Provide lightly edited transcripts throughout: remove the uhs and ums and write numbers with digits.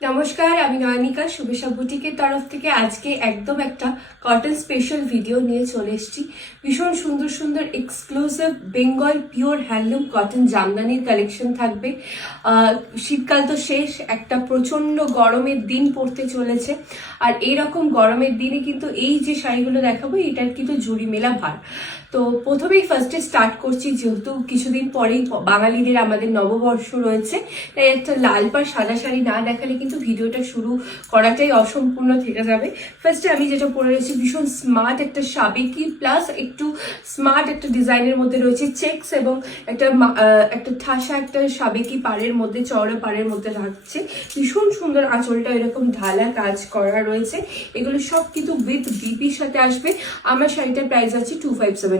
নমস্কার, আমি নয়নিকা শুভেচ্ছা বুটিকের তরফ থেকে আজকে একদম একটা কটন স্পেশাল ভিডিও নিয়ে চলে এসেছি। ভীষণ সুন্দর সুন্দর exclusive Bengal pure handloom cotton জামদানির কালেকশন থাকবে। শীতকাল তো শেষ, একটা প্রচন্ড গরমের দিন পড়তে চলেছে। আর এইরকম গরমের দিনে কিন্তু এই যে শাড়িগুলো দেখাবো এটার কিন্তু জুড়ি মেলা ভার। তো প্রথমেই ফার্স্টে স্টার্ট করছি, যেহেতু কিছুদিন পরেই বাঙালিদের আমাদের নববর্ষ রয়েছে, তাই একটা লাল পাড় সাদা শাড়ি না দেখালে কিন্তু ভিডিওটা শুরু করাটাই অসম্পূর্ণ থেকে যাবে। ফার্স্টে আমি যেটা পরে রয়েছি ভীষণ স্মার্ট একটা সাবেকি প্লাস একটু স্মার্ট একটা ডিজাইনের মধ্যে রয়েছে চেকস এবং একটা ঠাসা একটা সাবেকি পাড়ের মধ্যে চওড়া পাড়ের মধ্যে থাকছে। ভীষণ সুন্দর আঁচলটা এরকম ঢালা কাজ করা রয়েছে। এগুলো সব কিন্তু উইথ বিপির সাথে আসবে। আমার শাড়িটার প্রাইস আছে 2575।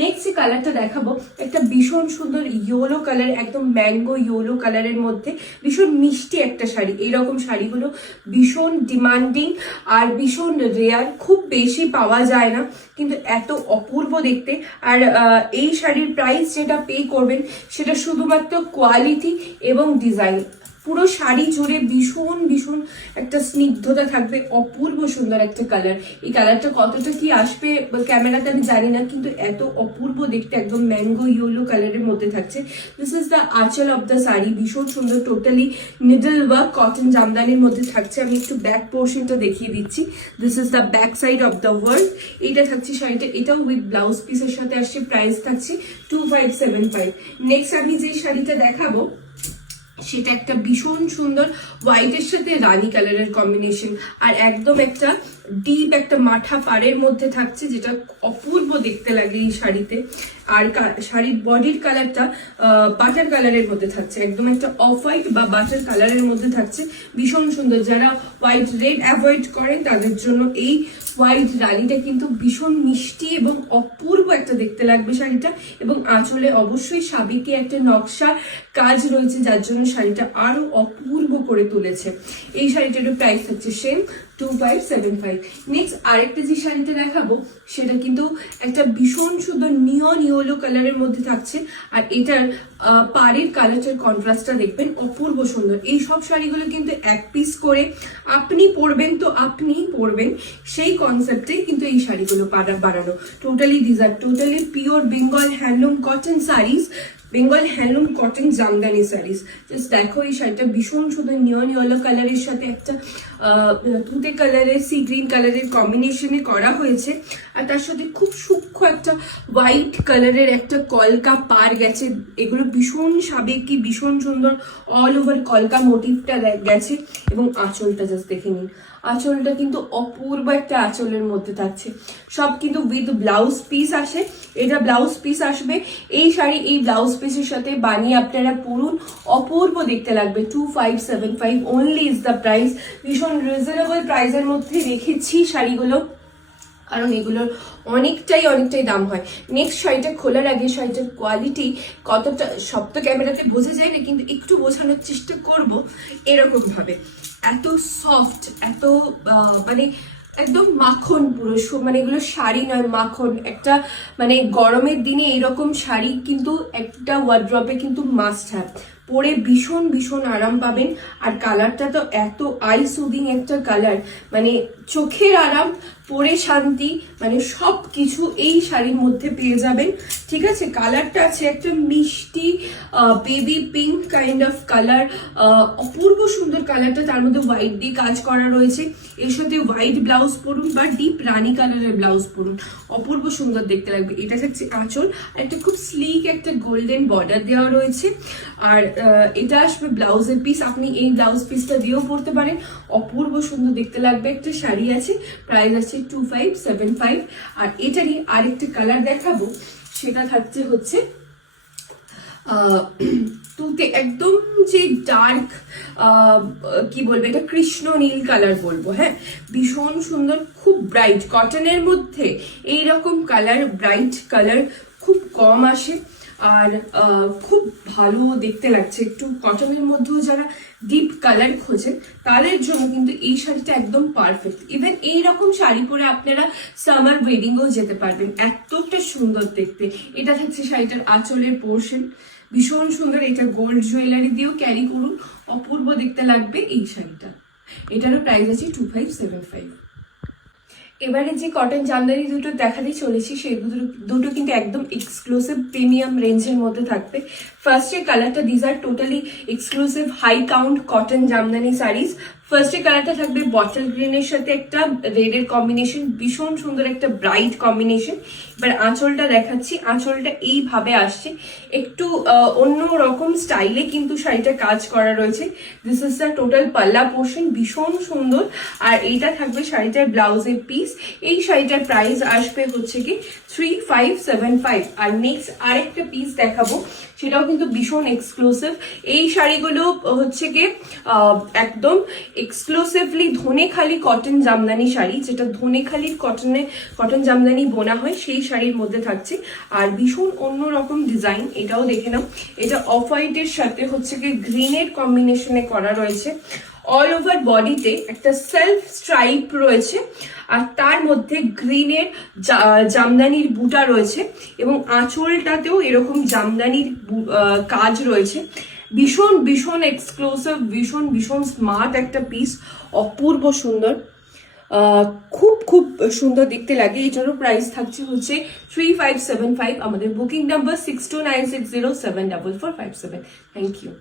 নেক্সট যে কালারটা দেখাবো একটা ভীষণ সুন্দর ইয়েলো কালার, একদম ম্যাঙ্গো ইয়েলো কালারের মধ্যে ভীষণ মিষ্টি একটা শাড়ি। এইরকম শাড়িগুলো ভীষণ ডিমান্ডিং আর ভীষণ রেয়ার, খুব বেশি পাওয়া যায় না, কিন্তু এত অপূর্ব দেখতে। আর এই শাড়ির প্রাইস যেটা পে করবেন সেটা শুধুমাত্র কোয়ালিটি এবং ডিজাইন। পুরো শাড়ি জুড়ে ভীষণ ভীষণ একটা স্নিগ্ধতা থাকবে, অপূর্ব সুন্দর একটা কালার। এই কালারটা কতটা কি আসবে ক্যামেরাতে আমি জানি না, কিন্তু এত অপূর্ব দেখতে, একদম ম্যাঙ্গো ইয়েলো কালারের মধ্যে থাকছে। দিস ইজ দ্য আঁচল অফ দ্য শাড়ি, ভীষণ সুন্দর, টোটালি নিডল ওয়ার্ক কটন জামদানির মধ্যে থাকছে। আমি একটু ব্যাক পোর্শনটা দেখিয়ে দিচ্ছি। This is the back side of the work. এইটা থাকছে শাড়িটা, এটাও উইথ ব্লাউজ পিসের সাথে আসছে। প্রাইস থাকছে 2575। নেক্সট আমি যে শাড়িটা দেখাবো সেটা একটা ভীষণ সুন্দর হোয়াইটের সাথে রানী কালারের কম্বিনেশন, আর একদম একটা ডিপ একটা মাঠা পাড়ের মধ্যে থাকছে, যেটা অপূর্ব দেখতে লাগে এই শাড়িতে। আর শাড়ির বডির কালারটা বাটার কালারের মধ্যে থাকছে, একদম একটা অফ হোয়াইট বা বাটার কালারের মধ্যে থাকছে। ভীষণ সুন্দর, যারা হোয়াইট রেড অ্যাভয়েড করেন তাদের জন্য এই হোয়াইট রানীটা কিন্তু ভীষণ মিষ্টি এবং অপূর্ব একটা দেখতে লাগবে শাড়িটা। এবং আঁচলে অবশ্যই সাবেকি একটা নকশা কাজ রয়েছে, যার জন্য শাড়িটা আরো অপূর্ব করে তুলেছে। এই শাড়িটার প্রাইস হচ্ছে সেম 2575। নেক্সট আরেকটা যে শাড়িটা দেখাবো সেটা কিন্তু একটা ভীষণ সুন্দর নিয়ন ইয়েলো কালারের মধ্যে থাকছে। আর এটার পাড়ের কালারটার কন্ট্রাস্টটা দেখবেন অপূর্ব সুন্দর। এই সব শাড়িগুলো কিন্তু এক পিস করে আপনি পরবেন তো আপনিই পরবেন, সেই কনসেপ্টেই কিন্তু এই শাড়িগুলো বানানো। Totally this are totally pure Bengal handloom cotton saris, Bengal handloom cotton Jamdani saris. Just দেখো এই শাড়িটা ভীষণ সুন্দর নিয়ন ইয়েলো কালারের সাথে একটা তুতে কালারের সি গ্রিন কালারের কম্বিনেশনে করা হয়েছে। আর তার সাথে খুব সূক্ষ্ম একটা হোয়াইট কালারের একটা কলকা পার গেছে। এগুলো ভীষণ সাবেকি, ভীষণ সুন্দর, অল ওভার কলকা মোটিভটা গেছে। এবং আঁচলটা জাস্ট দেখে নিন, আঁচলটা কিন্তু অপূর্ব একটা আঁচলের মধ্যে থাকছে। সব কিন্তু উইথ ব্লাউজ পিস আসে, এটা ব্লাউজ পিস আসবে। এই শাড়ি এই ব্লাউজ পিসের সাথে বানিয়ে আপনারা পরুন, অপূর্ব দেখতে লাগবে। 2575 অনলি ইজ দ্য প্রাইস। ভীষণ রিজনেবল প্রাইসের মধ্যে রেখেছি শাড়িগুলো, কারণ এগুলোর অনেকটাই দাম হয়। নেক্সট শাড়িটা খোলার আগে শাড়িটার কোয়ালিটি কতটা সব তো ক্যামেরাতে বোঝা যায় না, কিন্তু একটু বোঝানোর চেষ্টা করব। এরকম ভাবে এত সফট, এত মানে একদম মাখন, পুরো মানে এগুলো শাড়ি নয়, মাখন একটা। মানে গরমের দিনে এরকম শাড়ি কিন্তু একটা ওয়ার্ড্রপে কিন্তু মাস্ট হ্যাভ। পরে ভীষণ ভীষণ আরাম পাবেন। আর কালারটা তো এত আই সুদিং একটা কালার, মানে চোখের আরাম, পরে শান্তি, মানে সব কিছু এই শাড়ির মধ্যে পেয়ে যাবেন। ঠিক আছে, কালারটা আছে একটা মিষ্টি baby pink kind of colour, অপূর্ব সুন্দর কালারটা। তার মধ্যে হোয়াইট দিয়ে কাজ করা রয়েছে, এর সাথে হোয়াইট ব্লাউজ পরুন বা ডিপ রানী কালারের ব্লাউজ পরুন, অপূর্ব সুন্দর দেখতে লাগবে। এটা থাকছে আঁচল, আর একটা খুব স্লিক একটা গোল্ডেন বর্ডার দেওয়া রয়েছে। আর এটা আসবে ব্লাউজের পিস, আপনি এই ব্লাউজ পিসটা দিয়েও পরতে পারেন, অপূর্ব সুন্দর দেখতে লাগবে একটা শাড়ি আছে। প্রাইস আছে 2575। আর এটারই আরেকটা কালার দেখাবো, সেটা থাকছে হচ্ছে তুতে একদম যে ডার্ক কি বলবো, এটা কৃষ্ণ নীল কালার বলবো। হ্যাঁ, ভীষণ সুন্দর, খুব ব্রাইট। কটনের মধ্যে এইরকম কালার, ব্রাইট কালার খুব কম আসে, আর খুব ভালো দেখতে লাগছে। একটু কটনের মধ্যেও যারা ডিপ কালার খোঁজেন তাদের জন্য কিন্তু এই শাড়িটা একদম পারফেক্ট। ইভেন এইরকম শাড়ি পরে আপনারা সামার ওয়েডিংও যেতে পারবেন, এতটা সুন্দর দেখতে। এটা থাকছে শাড়িটার আঁচলের পোর্শন, ভীষণ সুন্দর, এটা গোল্ড জুয়েলারি দিয়েও ক্যারি করুন, অপূর্ব দেখতে লাগবে এই শাড়িটা। এটারও প্রাইস আছে 2575। এবারে যে কটন জামদানি দুটো দেখাতে চলেছি সেই দুটো কিন্তু একদম এক্সক্লুসিভ প্রিমিয়াম রেঞ্জের মধ্যে থাকবে। ফার্স্টে কালারটা, these are totally exclusive high count cotton Jamdani saris. ফার্স্টে কালারটা থাকবে বটল গ্রিনের সাথে একটা রেডের কম্বিনেশন, ভীষণ সুন্দর একটা ব্রাইট কম্বিনেশন। এবার আঁচলটা দেখাচ্ছি, আঁচলটা এইভাবে আসছে, একটু অন্য রকম স্টাইলে কিন্তু শাড়িটা কাজ করা রয়েছে। দিস ইজ দ্য টোটাল পাল্লা পোর্শন, ভীষণ সুন্দর। আর এইটা থাকবে শাড়িটার ব্লাউজের পিস। এই শাড়িটার প্রাইস আসবে হচ্ছে কি 3575। আর নেক্সট আরেকটা পিস দেখাবো, সেটাও কিন্তু ভীষণ এক্সক্লুসিভ। এই শাড়িগুলো হচ্ছে গিয়ে একদম এক্সক্লুসিভলি ধনেখালি কটন জামদানি শাড়ি, যেটা ধনেখালির কটন জামদানি বোনা হয় সেই শাড়ির মধ্যে থাকছে। আর ভীষণ অন্যরকম ডিজাইন, এটাও দেখে নাও। এটা অফ হোয়াইটের সাথে হচ্ছে গিয়ে গ্রিনের কম্বিনেশনে করা রয়েছে। অল ওভার বডিতে একটা সেলফ স্ট্রাইপ রয়েছে, আর তার মধ্যে গ্রিনের জামদানির বুটা রয়েছে, এবং আঁচলটাতেও এরকম জামদানির কাজ রয়েছে। ভীষণ ভীষণ এক্সক্লুসিভ, ভীষণ ভীষণ স্মার্ট একটা পিস, অপূর্ব সুন্দর, খুব খুব সুন্দর দেখতে লাগে। এটারও প্রাইস থাকছে হচ্ছে 3575। আমাদের বুকিং নাম্বার 6296074457। Thank you.